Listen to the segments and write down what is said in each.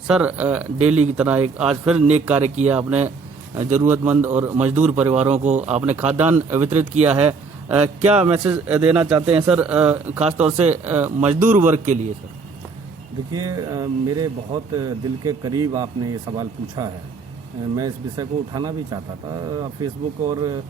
Sir daily की तरह एक आज फिर नेक कार्य किया आपने, जरूरतमंद और मजदूर परिवारों को आपने खाद्यान्न वितरित किया है। क्या मैसेज देना चाहते हैं सर, खासतौर से मजदूर वर्ग के लिए सर? देखिए, मेरे बहुत दिल के करीब आपने ये सवाल पूछा है। मैं इस विषय को उठाना भी चाहता था, फेसबुक और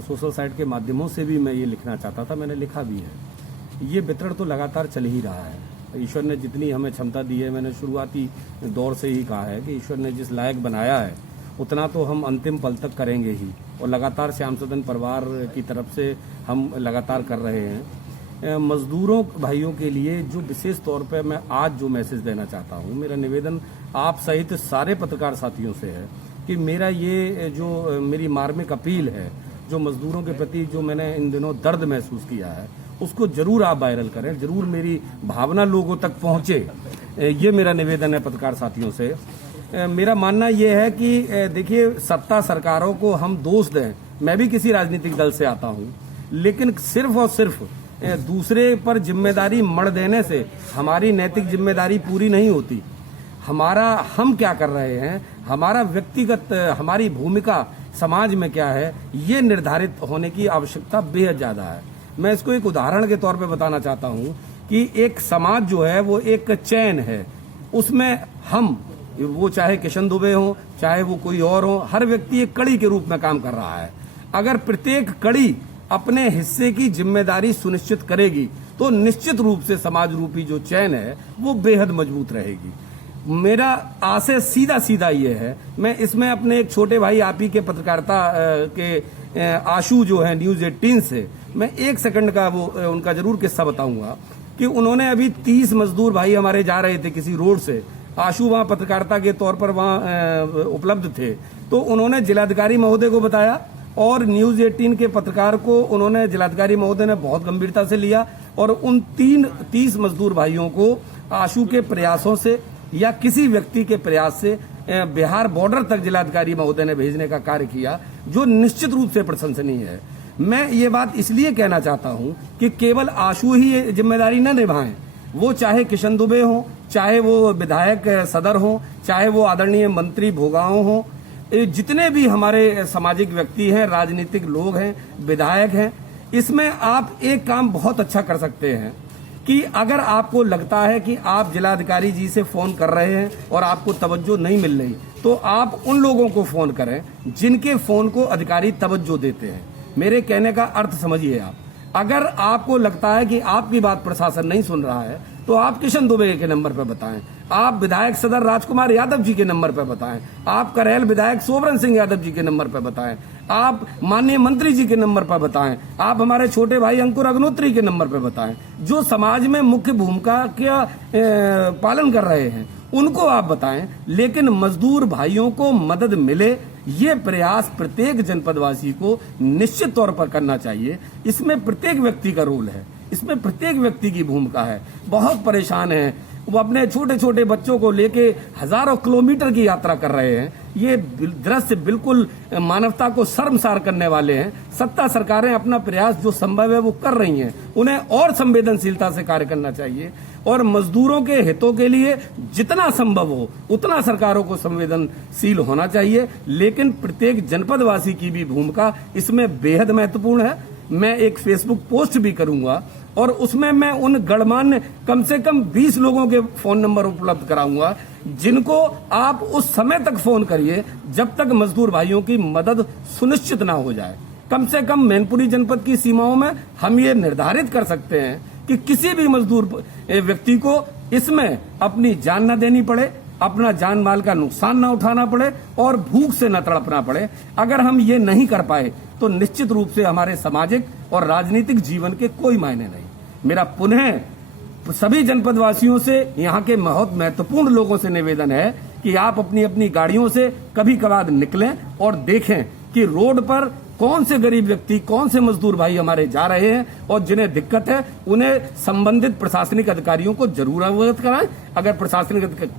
सोशल साइट के माध्यमों से भी मैं ये लिखना चाहता था, मैंने लिखा भी है। ये वितरण तो लगातार चल ही रहा है। ईश्वर ने जितनी हमें क्षमता दी है, मैंने शुरुआती दौर से ही कहा है कि ईश्वर ने जिस लायक बनाया है उतना तो हम अंतिम पल तक करेंगे ही, और लगातार श्याम सदन परिवार की तरफ से हम लगातार कर रहे हैं। मजदूरों भाइयों के लिए जो विशेष तौर पे मैं आज जो मैसेज देना चाहता हूँ, मेरा निवेदन आप सहित सारे पत्रकार साथियों से है कि मेरा ये जो मेरी मार्मिक अपील है, जो मजदूरों के प्रति जो मैंने इन दिनों दर्द महसूस किया है, उसको जरूर आप वायरल करें, जरूर मेरी भावना लोगों तक पहुंचे। ये मेरा निवेदन है पत्रकार साथियों से। मेरा मानना ये है कि देखिए, सत्ता सरकारों को हम दोष दें, मैं भी किसी राजनीतिक दल से आता हूं, लेकिन सिर्फ और सिर्फ दूसरे पर जिम्मेदारी मढ़ देने से हमारी नैतिक जिम्मेदारी पूरी नहीं होती। हम क्या कर रहे हैं, हमारा व्यक्तिगत हमारी भूमिका समाज में क्या है, ये निर्धारित होने की आवश्यकता बेहद ज्यादा है। मैं इसको एक उदाहरण के तौर पे बताना चाहता हूं कि एक समाज जो है वो एक चैन है, उसमें हम, वो चाहे किशन दुबे हो, चाहे वो कोई और हो, हर व्यक्ति एक कड़ी के रूप में काम कर रहा है। अगर प्रत्येक कड़ी अपने हिस्से की जिम्मेदारी सुनिश्चित करेगी तो निश्चित रूप से समाज रूपी जो चैन है वो बेहद मजबूत रहेगी। मेरा आशय सीधा ये है, मैं इसमें अपने एक छोटे भाई आप ही के पत्रकारिता के आशु जो है न्यूज 18 से, मैं 1 सेकंड का वो उनका जरूर किस्सा बताऊंगा कि उन्होंने अभी 30 मजदूर भाई हमारे जा रहे थे किसी रोड से, आशु वहां पत्रकारिता के तौर पर वहां उपलब्ध थे, तो उन्होंने जिलाधिकारी महोदय को बताया और न्यूज 18 के पत्रकार को उन्होंने, जिलाधिकारी महोदय ने बहुत गंभीरता से लिया और उन 30 मजदूर भाइयों को आशु के प्रयासों से या किसी व्यक्ति के प्रयास से बिहार बॉर्डर तक जिलाधिकारी महोदय ने भेजने का कार्य किया, जो निश्चित रूप से प्रशंसनीय है। मैं ये बात इसलिए कहना चाहता हूं कि केवल आशु ही ये जिम्मेदारी न निभाएं, वो चाहे किशन दुबे हो, चाहे वो विधायक सदर हो, चाहे वो आदरणीय मंत्री भोगाओं हो, जितने भी हमारे सामाजिक व्यक्ति हैं, राजनीतिक लोग हैं, विधायक हैं, इसमें आप एक काम बहुत अच्छा कर सकते हैं कि अगर आपको लगता है कि आप जिलाधिकारी जी से फोन कर रहे हैं और आपको तवज्जो नहीं मिल रही, तो आप उन लोगों को फोन करें जिनके फोन को अधिकारी तवज्जो देते हैं। मेरे कहने का अर्थ समझिए आप। अगर आपको लगता है कि आपकी बात प्रशासन नहीं सुन रहा है, तो आप किशन दुबे के नंबर पर बताएं, आप विधायक सदर राजकुमार यादव जी के नंबर पर बताएं, आप करेल विधायक सोबरन सिंह यादव जी के नंबर पर बताएं, आप माननीय मंत्री जी के नंबर पर बताएं, आप हमारे छोटे भाई अंकुर अग्नोत्री के नंबर पर बताएं, जो समाज में मुख्य भूमिका का पालन कर रहे हैं, उनको आप बताएं। लेकिन मजदूर भाइयों को मदद मिले, ये प्रयास प्रत्येक जनपदवासी को निश्चित तौर पर करना चाहिए। इसमें प्रत्येक व्यक्ति का रोल है, इसमें प्रत्येक व्यक्ति की भूमिका है। बहुत परेशान है, वो अपने छोटे छोटे बच्चों को लेके हजारों किलोमीटर की यात्रा कर रहे हैं। ये दृश्य बिल्कुल मानवता को शर्मसार करने वाले हैं। सत्ता सरकारें अपना प्रयास जो संभव है वो कर रही हैं, उन्हें और संवेदनशीलता से कार्य करना चाहिए और मजदूरों के हितों के लिए जितना संभव हो उतना सरकारों को संवेदनशील होना चाहिए। लेकिन प्रत्येक जनपदवासी की भी भूमिका इसमें बेहद महत्वपूर्ण है। मैं एक फेसबुक पोस्ट भी करूंगा और उसमें मैं उन गणमान्य कम से कम 20 लोगों के फोन नंबर उपलब्ध कराऊंगा, जिनको आप उस समय तक फोन करिए जब तक मजदूर भाइयों की मदद सुनिश्चित ना हो जाए। कम से कम मैनपुरी जनपद की सीमाओं में हम ये निर्धारित कर सकते हैं कि किसी भी मजदूर व्यक्ति को इसमें अपनी जान न देनी पड़े, अपना जान माल का नुकसान न उठाना पड़े और भूख से न तड़पना पड़े। अगर हम ये नहीं कर पाए तो निश्चित रूप से हमारे सामाजिक और राजनीतिक जीवन के कोई मायने नहीं। मेरा पुनः सभी जनपदवासियों से, यहाँ के बहुत महत्वपूर्ण लोगों से निवेदन है कि आप अपनी अपनी गाड़ियों से कभी कभार निकलें और देखें कि रोड पर कौन से गरीब व्यक्ति, कौन से मजदूर भाई हमारे जा रहे हैं और जिन्हें दिक्कत है, उन्हें संबंधित प्रशासनिक अधिकारियों को जरूर अवगत कराएं। अगर प्रशासनिक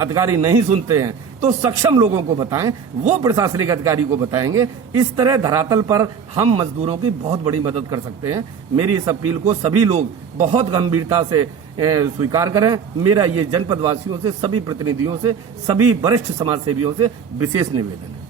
अधिकारी नहीं सुनते हैं तो सक्षम लोगों को बताएं, वो प्रशासनिक अधिकारी को बताएंगे। इस तरह धरातल पर हम मजदूरों की बहुत बड़ी मदद कर सकते हैं। मेरी इस अपील को सभी लोग बहुत गंभीरता से स्वीकार करें। मेरा ये जनपद वासियों से, सभी प्रतिनिधियों से, सभी वरिष्ठ समाज सेवियों से विशेष निवेदन है।